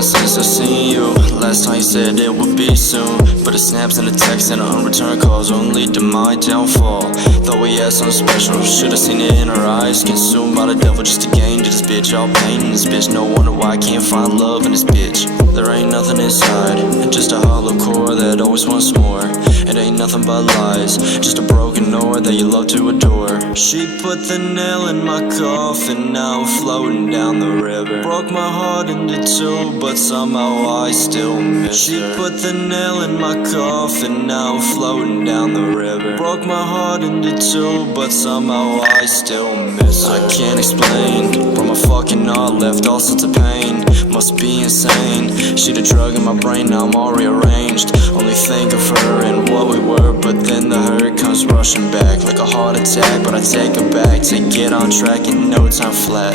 months since I seen you. Last time you said it would be soon, but the snaps and the texts and the unreturned calls only lead to my downfall. Thought we had something special, should've seen it in her eyes. Consumed by the devil just to gain to this bitch. All pain in this bitch, no wonder why I can't find love in this bitch. There ain't nothing inside, just a hollow core that always wants more. It ain't nothing but lies, just a broken door that you love to adore. She put the nail in my coffin, now I'm floating down the river. Broke my heart into two, but somehow I still miss her. She put the nail in my coffin, now I'm floating down the river. Broke my heart into two, but somehow I still miss her. I can't explain, where my fucking heart left all sorts of pain. Must be insane, she the drug in my brain, now I'm all rearranged. Only think of her and what we were, but then the hurt comes rushing back like a heart attack. But I take her back to get on track in no time flat.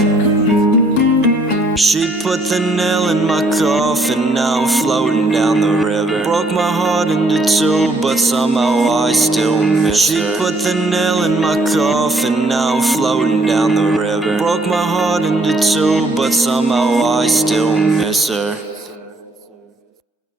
She put the nail in my coffin, now I'm floating down the river. Broke my heart into two, but somehow I still miss her. She put the nail in my coffin, now I'm floating down the river. Broke my heart into two, but somehow I still miss her.